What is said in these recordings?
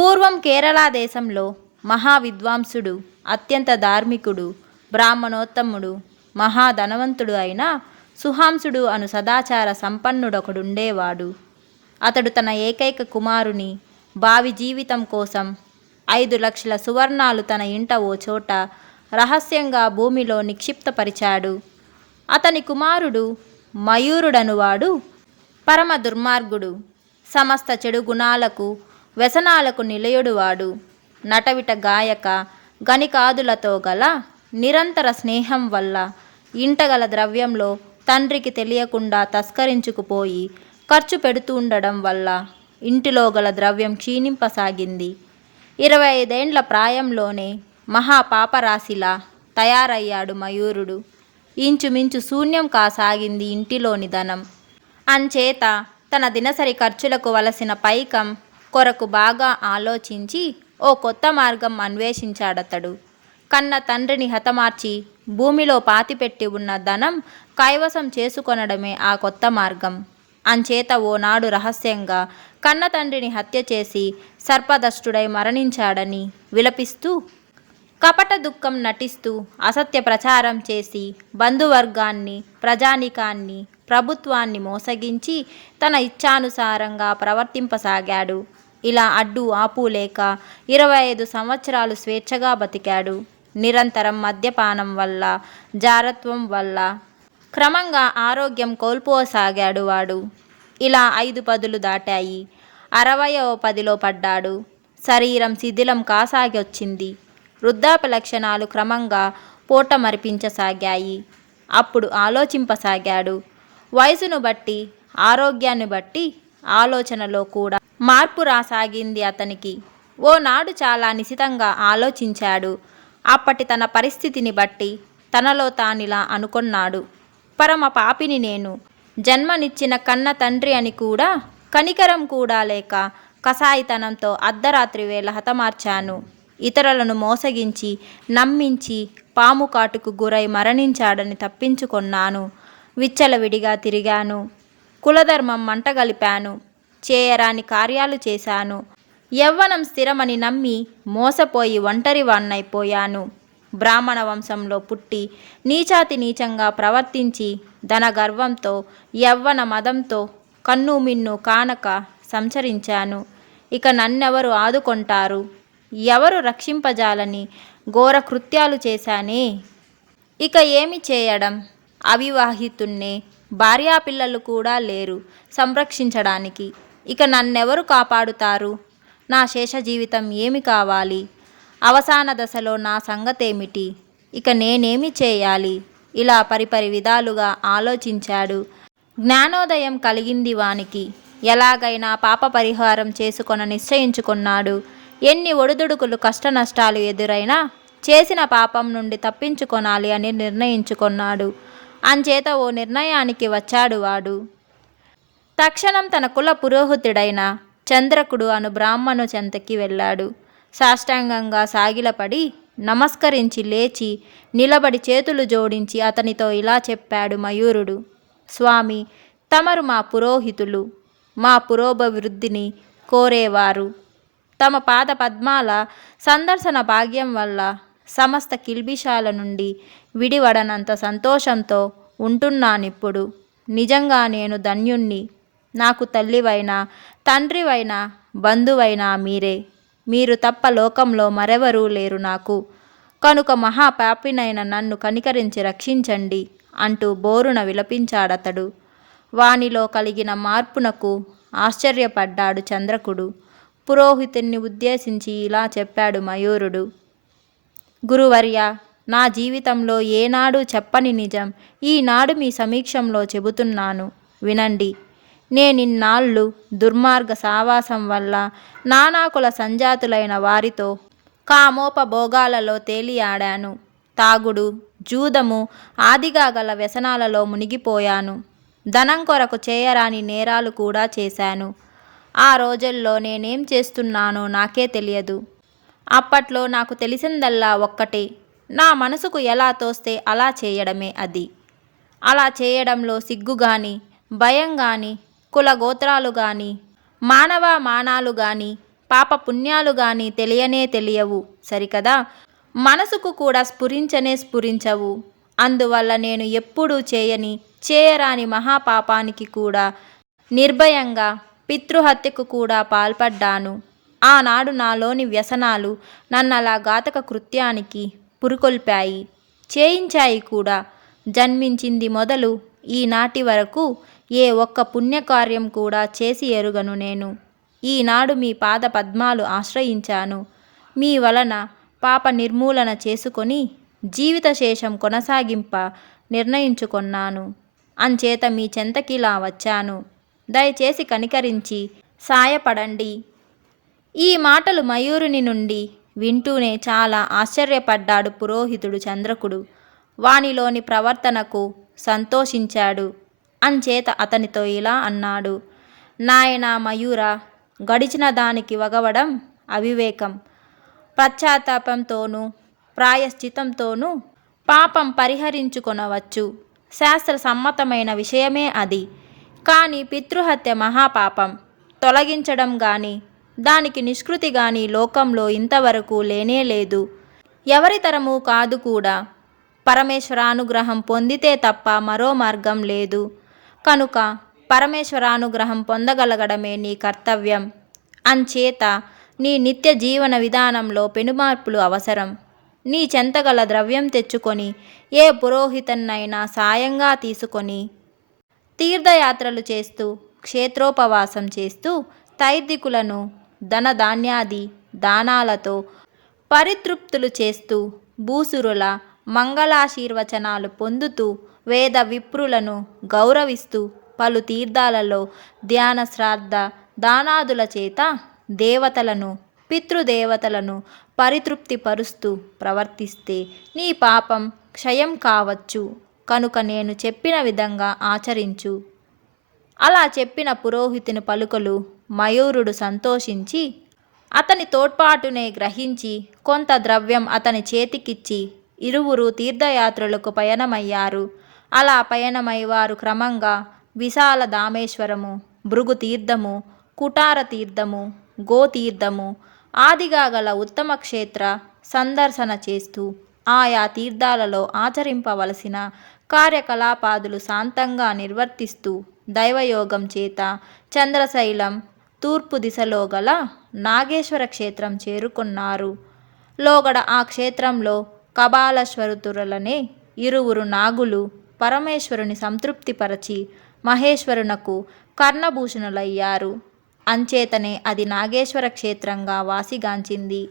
పూర్వం కేరళ దేశంలో మహావిద్వాంసుడు అత్యంత ధార్మికుడు బ్రాహ్మణోత్తముడు మహాధనవంతుడు అయిన సుహాంసుడు అను సదాచార సంపన్నుడొకడుండేవాడు. అతడు తన ఏకైక కుమారుని భావి జీవితం కోసం ఐదు లక్షల సువర్ణాలు తన ఇంట ఓ చోట రహస్యంగా భూమిలో నిక్షిప్తపరిచాడు. అతని కుమారుడు మయూరుడనువాడు పరమ దుర్మార్గుడు సమస్త చెడు గుణాలకు వ్యసనాలకు నిలయుడువాడు. నటవిట గాయక గనికాదులతో గల నిరంతర స్నేహం వల్ల ఇంటగల ద్రవ్యంలో తండ్రికి తెలియకుండా తస్కరించుకుపోయి ఖర్చు పెడుతుండడం వల్ల ఇంటిలో గల ద్రవ్యం క్షీణింపసాగింది. ఇరవై ఐదేండ్ల ప్రాయంలోనే మహాపాపరాశిలా తయారయ్యాడు మయూరుడు. ఇంచుమించు శూన్యం కాసాగింది ఇంటిలోని ధనం. అంచేత తన దినసరి ఖర్చులకు వలసిన పైకం కొరకు బాగా ఆలోచించి ఓ కొత్త మార్గం అన్వేషించాడతడు. కన్న తండ్రిని హతమార్చి భూమిలో పాతిపెట్టి ఉన్న ధనం కైవసం చేసుకొనడమే ఆ కొత్త మార్గం. అంచేత ఓనాడు రహస్యంగా కన్న తండ్రిని హత్య చేసి సర్పదష్టుడై మరణించాడని విలపిస్తూ కపట దుఃఖం నటిస్తూ అసత్య ప్రచారం చేసి బంధువర్గాన్ని ప్రజానికాన్ని ప్రభుత్వాన్ని మోసగించి తన ఇచ్ఛానుసారంగా ప్రవర్తింపసాగాడు. ఇలా అడ్డు ఆపు లేక ఇరవై ఐదు సంవత్సరాలు స్వేచ్ఛగా బతికాడు. నిరంతరం మద్యపానం వల్ల జారత్వం వల్ల క్రమంగా ఆరోగ్యం కోల్పోసాగాడు వాడు. ఇలా ఐదు పదులు దాటాయి. అరవయవ పదిలో పడ్డాడు. శరీరం శిథిలం కాసాగొచ్చింది. వృద్ధాప్య లక్షణాలు క్రమంగా పూట మరిపించసాగాయి అప్పుడు ఆలోచింపసాగాడు. వయసును బట్టి ఆరోగ్యాన్ని బట్టి ఆలోచనలో కూడా మార్పు రాసాగింది అతనికి. ఓనాడు చాలా నిశితంగా ఆలోచించాడు. అప్పటి తన పరిస్థితిని బట్టి తనలో తానిలా అనుకొన్నాడు. పరమ పాపిని నేను జన్మనిచ్చిన కన్న తండ్రి అని కూడా కనికరం కూడా లేక కసాయితనంతో అర్ధరాత్రి వేళ హతమార్చాను. ఇతరులను మోసగించి నమ్మించి పాము కాటుకు గురై మరణించాడని తప్పించుకొన్నాను. విచ్చలవిడిగా తిరిగాను. కులధర్మం మంటగలిపాను చేయరాని కార్యాలు చేశాను. యవ్వనం స్థిరమని నమ్మి మోసపోయి ఒంటరి వాణ్ణైపోయాను. బ్రాహ్మణ వంశంలో పుట్టి నీచాతి నీచంగా ప్రవర్తించి ధన గర్వంతో యవ్వన మదంతో కన్ను మిన్ను కానక సంచరించాను. ఇక నన్నెవరు ఆదుకొంటారు? ఎవరు రక్షింపజాలని ఘోర కృత్యాలు చేశానే? ఇక ఏమి చేయడం? అవివాహితున్నే భార్యాపిల్లలు కూడా లేరు సంరక్షించడానికి. ఇక నన్నెవరు కాపాడుతారు? నా శేష జీవితం ఏమి కావాలి? అవసాన దశలో నా సంగతేమిటి? ఇక నేనేమి చేయాలి? ఇలా పరిపరి విధాలుగా ఆలోచించాడు. జ్ఞానోదయం కలిగింది వానికి. ఎలాగైనా పాప పరిహారం చేసుకొన నిశ్చయించుకున్నాడు. ఎన్ని ఒడిదుడుకులు కష్ట నష్టాలు ఎదురైనా చేసిన పాపం నుండి తప్పించుకొనాలి అని నిర్ణయించుకున్నాడు. అంచేత ఓ నిర్ణయానికి వచ్చాడు వాడు. తక్షణం తన కుల పురోహితుడైన చంద్రకుడు అను బ్రాహ్మణు చెంతకి వెళ్ళాడు. సాష్టాంగంగా సాగిలపడి నమస్కరించి లేచి నిలబడి చేతులు జోడించి అతనితో ఇలా చెప్పాడు మయూరుడు. స్వామి తమరు మా పురోహితులు మా పురోభవృద్ధిని కోరేవారు. తమ పాద పద్మాల సందర్శన భాగ్యం వల్ల సమస్త కిల్బిషాల నుండి విడివడనంత సంతోషంతో ఉంటున్నానిప్పుడు. నిజంగా నేను ధన్యుణ్ణి. నాకు తల్లివైనా తండ్రివైనా బంధువైనా మీరే. మీరు తప్ప లోకంలో మరెవరూ లేరు నాకు. కనుక మహాపాపినైన నన్ను కనికరించి రక్షించండి అంటూ బోరున విలపించాడతడు. వానిలో కలిగిన మార్పునకు ఆశ్చర్యపడ్డాడు చంద్రకుడు. పురోహితుణ్ణి ఉద్దేశించి ఇలా చెప్పాడు మయూరుడు. గురువర్య నా జీవితంలో ఏనాడు చెప్పని నిజం ఈనాడు మీ సమీక్షంలో చెబుతున్నాను. వినండి. నేనిన్నాళ్ళు దుర్మార్గ సావాసం వల్ల నానాకుల సంజాతులైన వారితో కామోపభోగాలలో తేలియాడాను. తాగుడు జూదము ఆదిగా గల వ్యసనాలలో మునిగిపోయాను. ధనం కొరకు చేయరాని నేరాలు కూడా చేశాను. ఆ రోజుల్లో నేనేం చేస్తున్నానో నాకే తెలియదు. అప్పట్లో నాకు తెలిసిందల్లా ఒక్కటే నా మనసుకు ఎలా తోస్తే అలా చేయడమే అది. అలా చేయడంలో సిగ్గు గాని భయం గాని కుల గోత్రాలు గాని మానవ మానాలు గాని పాప పుణ్యాలు గాని తెలియనే తెలియవు. సరికదా? మనసుకు కూడా స్ఫురించనే స్ఫురించవు. అందువల్ల నేను ఎప్పుడూ చేయని చేయరాని మహాపాపానికి కూడా నిర్భయంగా పితృహత్యకు కూడా పాల్పడ్డాను. ఆనాడు నాలోని వ్యసనాలు నన్నలా ఘాతక కృత్యానికి పురుకొల్పాయి. చేయించాయి కూడా. జన్మించింది మొదలు ఈనాటి వరకు ఏ ఒక్క పుణ్యకార్యం కూడా చేసి ఎరుగను నేను. ఈనాడు మీ పాద పద్మాలు ఆశ్రయించాను. మీ వలన పాప నిర్మూలన చేసుకొని జీవిత శేషం కొనసాగింప నిర్ణయించుకొన్నాను. అంచేత మీ చెంతకిలా వచ్చాను. దయచేసి కనికరించి సాయపడండి. ఈ మాటలు మయూరుని నుండి వింటూనే చాలా ఆశ్చర్యపడ్డాడు పురోహితుడు చంద్రకుడు. వానిలోని ప్రవర్తనకు సంతోషించాడు. అంచేత అతనితో ఇలా అన్నాడు. నాయనా మయూర గడిచిన దానికి వగవడం అవివేకం. పశ్చాత్తాపంతోనూ ప్రాయశ్చితంతోనూ పాపం పరిహరించుకొనవచ్చు. శాస్త్ర సమ్మతమైన విషయమే అది. కానీ పితృహత్య మహాపాపం. తొలగించడం కానీ దానికి నిష్కృతి గాని లోకంలో ఇంతవరకు లేనే లేదు. ఎవరి తరము కాదు కూడా. పరమేశ్వరానుగ్రహం పొందితే తప్ప మరో మార్గం లేదు. కనుక పరమేశ్వరానుగ్రహం పొందగలగడమే నీ కర్తవ్యం. అంచేత నీ నిత్య జీవన విధానంలో పెనుమార్పులు అవసరం. నీ చెంతగల ద్రవ్యం తెచ్చుకొని ఏ పురోహితన్నైనా సాయంగా తీసుకొని తీర్థయాత్రలు చేస్తూ క్షేత్రోపవాసం చేస్తూ తైదికులను ధనధాన్యాది దానాలతో పరితృప్తులు చేస్తూ భూసురుల మంగళాశీర్వచనాలు పొందుతూ వేద విప్రులను గౌరవిస్తూ పలు తీర్థాలలో ధ్యాన శ్రాద్ధ దానాదుల చేత దేవతలను పితృదేవతలను పరితృప్తిపరుస్తూ ప్రవర్తిస్తే నీ పాపం క్షయం కావచ్చు. కనుక నేను చెప్పిన విధంగా ఆచరించు. అలా చెప్పిన పురోహితుని పలుకలు మయూరుడు సంతోషించి అతని తోడ్పాటునే గ్రహించి కొంత ద్రవ్యం అతని చేతికిచ్చి ఇరువురు తీర్థయాత్రలకు పయనమయ్యారు. అలా పయనమై వారు క్రమంగా విశాల దామేశ్వరము భృగు తీర్థము కుటార తీర్థము గోతీర్థము ఆదిగా గల ఉత్తమ క్షేత్ర సందర్శన చేస్తూ ఆయా తీర్థాలలో ఆచరింపవలసిన కార్యకలాపాదులు శాంతంగా నిర్వర్తిస్తూ దైవయోగం చేత చంద్రశైలం తూర్పు దిశలో గల నాగేశ్వర క్షేత్రం చేరుకున్నారు. లోగడ ఆ క్షేత్రంలో కబాలశ్వరుతురలనే ఇరువురు నాగులు పరమేశ్వరుని సంతృప్తిపరచి మహేశ్వరునకు కర్ణభూషణులయ్యారు. అంచేతనే అది నాగేశ్వర క్షేత్రంగా వాసిగాంచింది.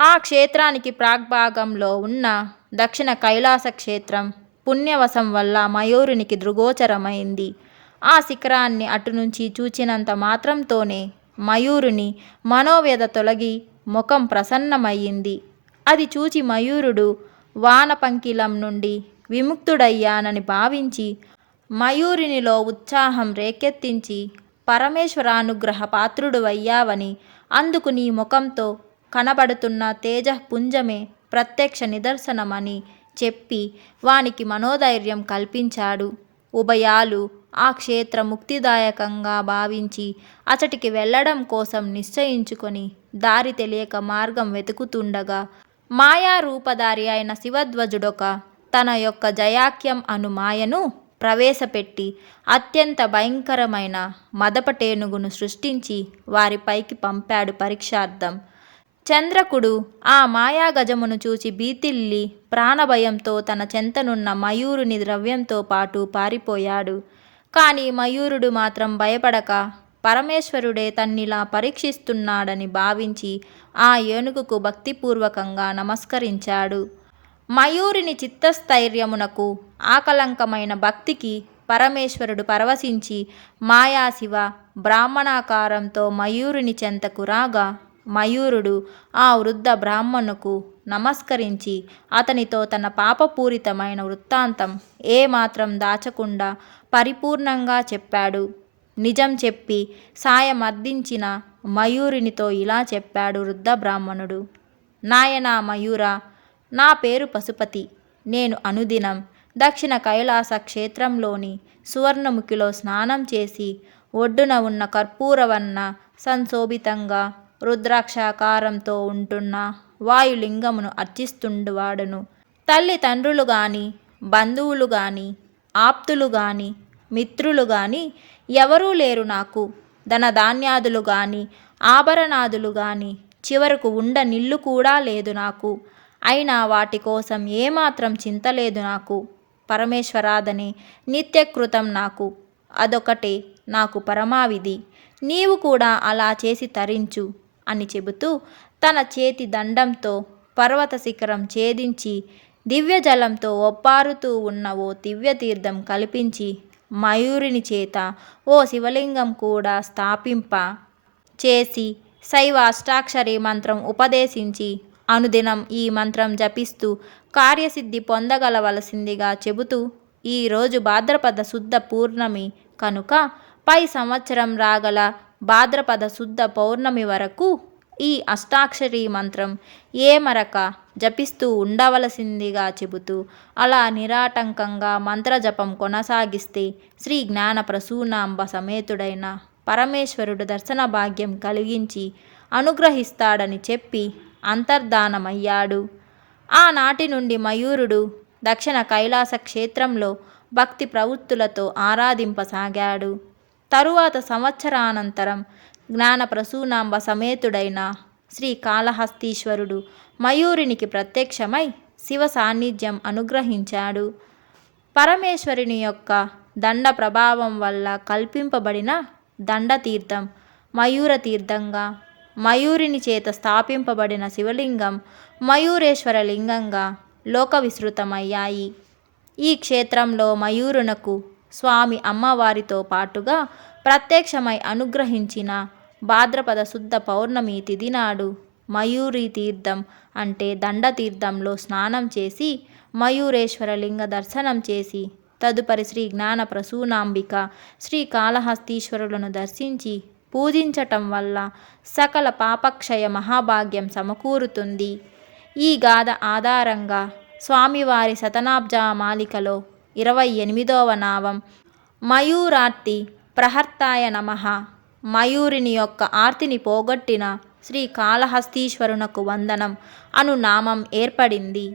ఆ క్షేత్రానికి ప్రాగ్భాగంలో ఉన్న దక్షిణ కైలాస క్షేత్రం పుణ్యవశం వల్ల మయూరునికి దృగోచరమైంది. ఆ శిఖరాన్ని అటు నుంచి చూచినంత మాత్రంతోనే మయూరుని మనోవ్యధ తొలగి ముఖం ప్రసన్నమయ్యింది. అది చూచి మయూరుడు వానపంకిలం నుండి విముక్తుడయ్యానని భావించి మయూరినిలో ఉత్సాహం రేకెత్తించి పరమేశ్వరానుగ్రహ పాత్రుడు అయ్యావని అందుకు నీ ముఖంతో కనబడుతున్న తేజపుంజమే ప్రత్యక్ష నిదర్శనమని చెప్పి వానికి మనోధైర్యం కల్పించాడు. ఉభయాలు ఆ క్షేత్ర ముక్తిదాయకంగా భావించి అచటికి వెళ్ళడం కోసం నిశ్చయించుకొని దారి తెలియక మార్గం వెతుకుతుండగా మాయా రూపధారి అయిన శివధ్వజుడొక తన యొక్క జయాఖ్యం అను మాయను ప్రవేశపెట్టి అత్యంత భయంకరమైన మదపటేనుగును సృష్టించి వారిపైకి పంపాడు పరీక్షార్థం. చంద్రకుడు ఆ మాయాగజమును చూచి బీతిల్లి ప్రాణభయంతో తన చెంతనున్న మయూరుని ద్రవ్యంతో పాటు పారిపోయాడు. కానీ మయూరుడు మాత్రం భయపడక పరమేశ్వరుడే తన్నిలా పరీక్షిస్తున్నాడని భావించి ఆ ఏనుగుకు భక్తిపూర్వకంగా నమస్కరించాడు. మయూరిని చిత్తస్థైర్యమునకు ఆకలంకమైన భక్తికి పరమేశ్వరుడు పరవశించి మాయాశివ బ్రాహ్మణాకారంతో మయూరుని చెంతకు రాగా మయూరుడు ఆ వృద్ధ బ్రాహ్మణుకు నమస్కరించి అతనితో తన పాపపూరితమైన వృత్తాంతం ఏమాత్రం దాచకుండా పరిపూర్ణంగా చెప్పాడు. నిజం చెప్పి సాయం సాయమర్థించిన మయూరినితో ఇలా చెప్పాడు వృద్ధ బ్రాహ్మణుడు. నాయనా మయూర నా పేరు పశుపతి. నేను అనుదినం దక్షిణ కైలాస క్షేత్రంలోని సువర్ణముఖిలో స్నానం చేసి ఒడ్డున ఉన్న కర్పూరవన్న సంశోభితంగా రుద్రాక్షాకారంతో ఉంటున్న వాయులింగమును అర్చిస్తుండువాడును. తల్లి తండ్రులు గాని బంధువులు గాని ఆప్తులు గాని మిత్రులు గాని ఎవరూ లేరు నాకు. ధనధాన్యాదులు గాని ఆభరణాదులు గాని చివరకు ఉండ నిల్లు కూడా లేదు నాకు. అయినా వాటి కోసం ఏమాత్రం చింత లేదు నాకు. పరమేశ్వరాధనే నిత్యకృతం నాకు. అదొకటే నాకు పరమావిధి. నీవు కూడా అలా చేసి తరించు అని చెబుతూ తన చేతి దండంతో పర్వత శిఖరం ఛేదించి దివ్యజలంతో ఒప్పారుతూ ఉన్న ఓ దివ్యతీర్థం కల్పించి మయూరిని చేత ఓ శివలింగం కూడా స్థాపింప చేసి శైవ అష్టాక్షరి మంత్రం ఉపదేశించి అనుదినం ఈ మంత్రం జపిస్తూ కార్యసిద్ధి పొందగలవలసిందిగా చెబుతూ ఈరోజు భాద్రపద శుద్ధ పూర్ణమి కనుక పై సంవత్సరం రాగల భాద్రపద శుద్ధ పౌర్ణమి వరకు ఈ అష్టాక్షరీ మంత్రం ఏమరక జపిస్తూ ఉండవలసిందిగా చెబుతూ అలా నిరాటంకంగా మంత్రజపం కొనసాగిస్తే శ్రీ జ్ఞాన ప్రసూనాంబ సమేతుడైన పరమేశ్వరుడు దర్శన భాగ్యం కలిగించి అనుగ్రహిస్తాడని చెప్పి అంతర్ధానమయ్యాడు. ఆనాటి నుండి మయూరుడు దక్షిణ కైలాస క్షేత్రంలో భక్తి ప్రవృత్తులతో ఆరాధింపసాగాడు. తరువాత సంవత్సరానంతరం జ్ఞాన ప్రసూనాంబ సమేతుడైన శ్రీ కాళహస్తీశ్వరుడు మయూరినికి ప్రత్యక్షమై శివ సాన్నిధ్యం అనుగ్రహించాడు. పరమేశ్వరుని యొక్క దండ ప్రభావం వల్ల కల్పింపబడిన దండతీర్థం మయూర తీర్థంగా మయూరిని చేత స్థాపింపబడిన శివలింగం మయూరేశ్వర లింగంగా లోక విస్తృతమయ్యాయి ఈ క్షేత్రంలో మయూరునకు స్వామి అమ్మవారితో పాటుగా ప్రత్యక్షమై అనుగ్రహించిన భాద్రపద శుద్ధ పౌర్ణమి తిథి నాడు మయూరి తీర్థం అంటే దండతీర్థంలో స్నానం చేసి మయూరేశ్వర లింగ దర్శనం చేసి తదుపరి శ్రీ జ్ఞాన ప్రసూనాంబిక శ్రీ కాళహస్తీశ్వరులను దర్శించి పూజించటం వల్ల సకల పాపక్షయ మహాభాగ్యం సమకూరుతుంది. ఈ గాథ ఆధారంగా స్వామివారి శతనాబ్జామాలికలో ఇరవై ఎనిమిదవ నావం మయూరార్తి ప్రహర్తాయ నమః. మయూరిని యొక్క ఆర్తిని పోగొట్టిన శ్రీ కాళహస్తీశ్వరునకు వందనం. అను నామం ఏర్పడింది.